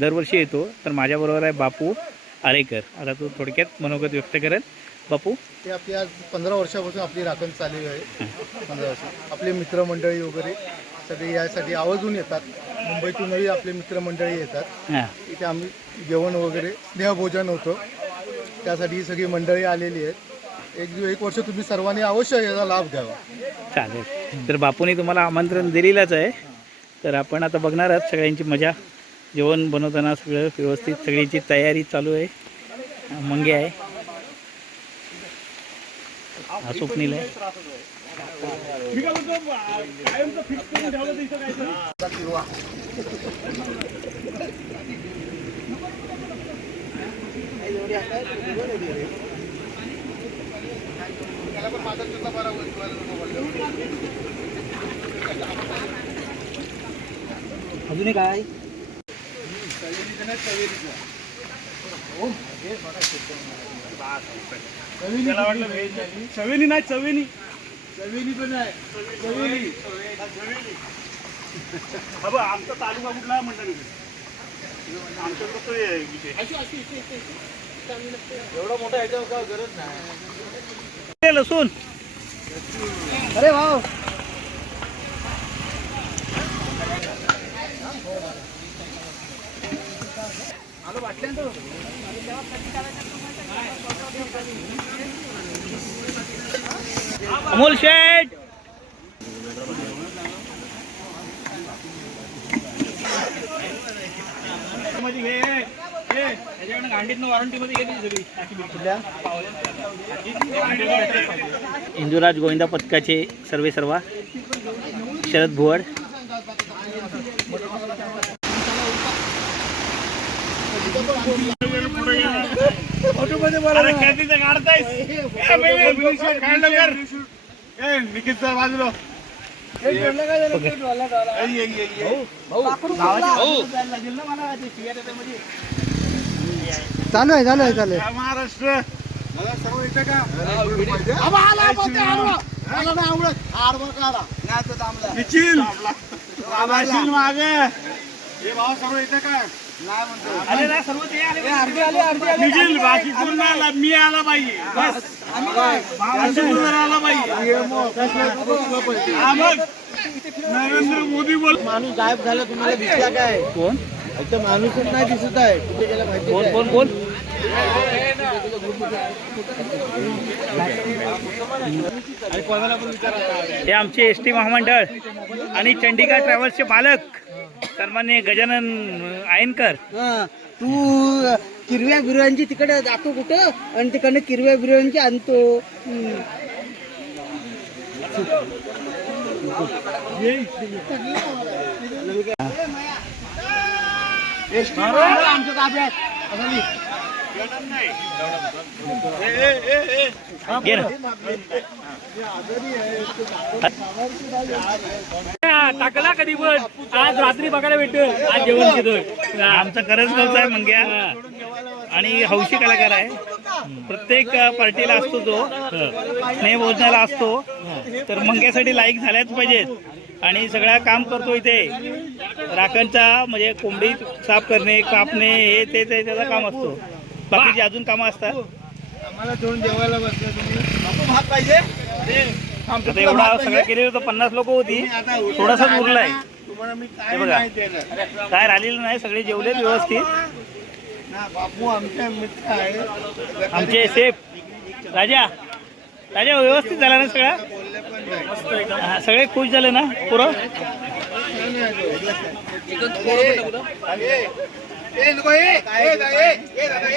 दरवर्षी येतो तर माझ्याबरोबर आहे बापू आरेकर. आता तो थोडक्यात मनोगत व्यक्त करेल. बापू? ते आपली आज पंधरा वर्षापासून आपली राखण चालू आहे. पंधरा वर्ष. आपले मित्रमंडळी वगैरे सगळे यासाठी आवर्जून येतात. मुंबईतूनही आपले मित्रमंडळी येतात. हां. इथे आम्ही जेवण वगैरे स्नेहभोजन होतं. त्यासाठी ही सगळी मंडळी आलेली आहेत. एक एक वर्ष तुम्ही सर्वांनी अवश्य याचा लाभ घ्यावा. चालेल. तर बापूने तुम्हाला आमंत्रण दिलेलंच आहे. तर आपण आता बघणार आहात सगळ्यांची मजा. जेवण बनवताना सगळं व्यवस्थित सगळीची तयारी चालू आहे. मंगे आहे. हा स्वप्नील आहे अजून काय चवेनी नाही चवेनी. चवीनी पण आहे. हा बघ, आमचा तालुका कुठला म्हणता तो विषय. एवढा मोठा ह्याच्यावर काय गरज नाही. हे लसूण. अरे वाव अमोल शेठमध्ये घे, घे. याच्याकडनं गांडीतनं वॉरंटीमध्ये घेतली सगळी टाकी बिल. इंदुराज गोविंदा पथकाचे सर्वे सर्वा. शरद भुवड सर बाजूला. चालू आहे चालू आहे चालू आहे जय महाराष्ट्र का आभाशील मागे हे भाव सगळं इथं काय सर्व येतं का बाकी कोण नाही आला मी आला पाहिजे आला पाहिजे नरेंद्र मोदी बोल माणूस गायब झाला तुम्हाला दिसला काय? कोण? इथं माणूसच नाही दिसत आहे. कुठे गेला माहिती कोण कोण कोण? हे आमचे एस टी महामंडळ आणि चंडिका ट्रॅव्हल्सचे पालक. सन्मान्य गजानन आयनकर. हा, तू किरव्या बिरव्यांची तिकडे जातो कुठं? आणि तिकडनं किरव्या बिरव्यांची आणतो. हम्म. आमच्या ताब्यात घे ना टाकला कधी पण आज रात्री बघायला भेटेल आज जेवण केलं आमचा करंजगावचा आहे मंग्या. आणि हौशी कलाकार आहे. प्रत्येक पार्टीला असतो तो. स्नेह भोजनाला असतो. तर मंग्यासाठी लाईक झाल्याच पाहिजेत. आणि सगळं काम करतो इथे. राखणचा म्हणजे कोंबडी साफ करणे कापणे हे ते ते त्याचं काम असतो. बाकीची अजून कामं असतात. आम्हाला दोन जेवायला बसले तुम्ही. भात पाहिजे? आता एवढा सगळं केलेलं तर पन्नास लोक होती थोडासाच उरलाय हे बघा काय राहिलेलं नाही सगळे जेवलेत व्यवस्थित बापू आमचे मित्र आहे आमचे सेफ राजा राजा व्यवस्थित झाला ना सगळं हा, सगळे खुश झाले ना पुरं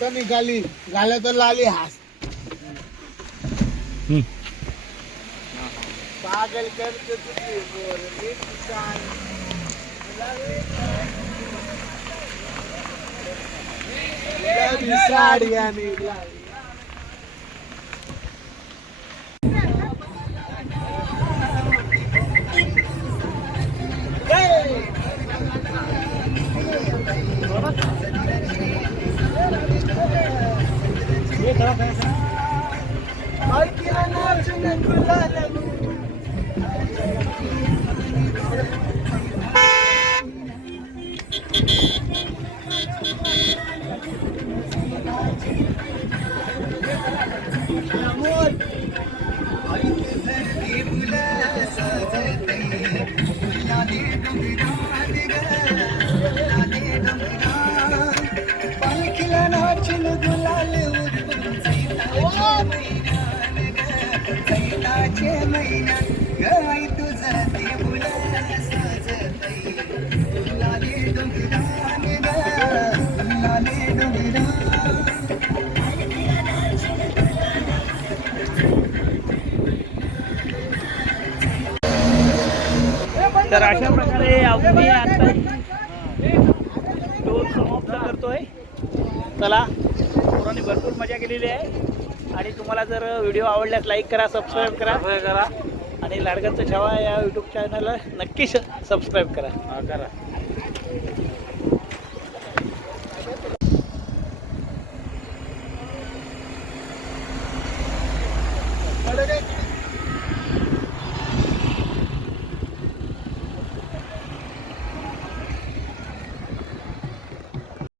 नको ए ए दादा ए ए दादा ए ए ए पाहिजे हा डन डन कुठं निघाली झाल्या तर अशा प्रकारे आम्ही आता. टूर समाप्त करतोय. चला पोरांनी भरपूर मजा केलेली आहे. आणि तुम्हाला जर व्हिडिओ आवडल्यास लाईक करा सबस्क्राईब करा. करा. आणि लाडकांचं ठेवा या यूट्यूब चॅनलला नक्की सबस्क्राईब करा. करा.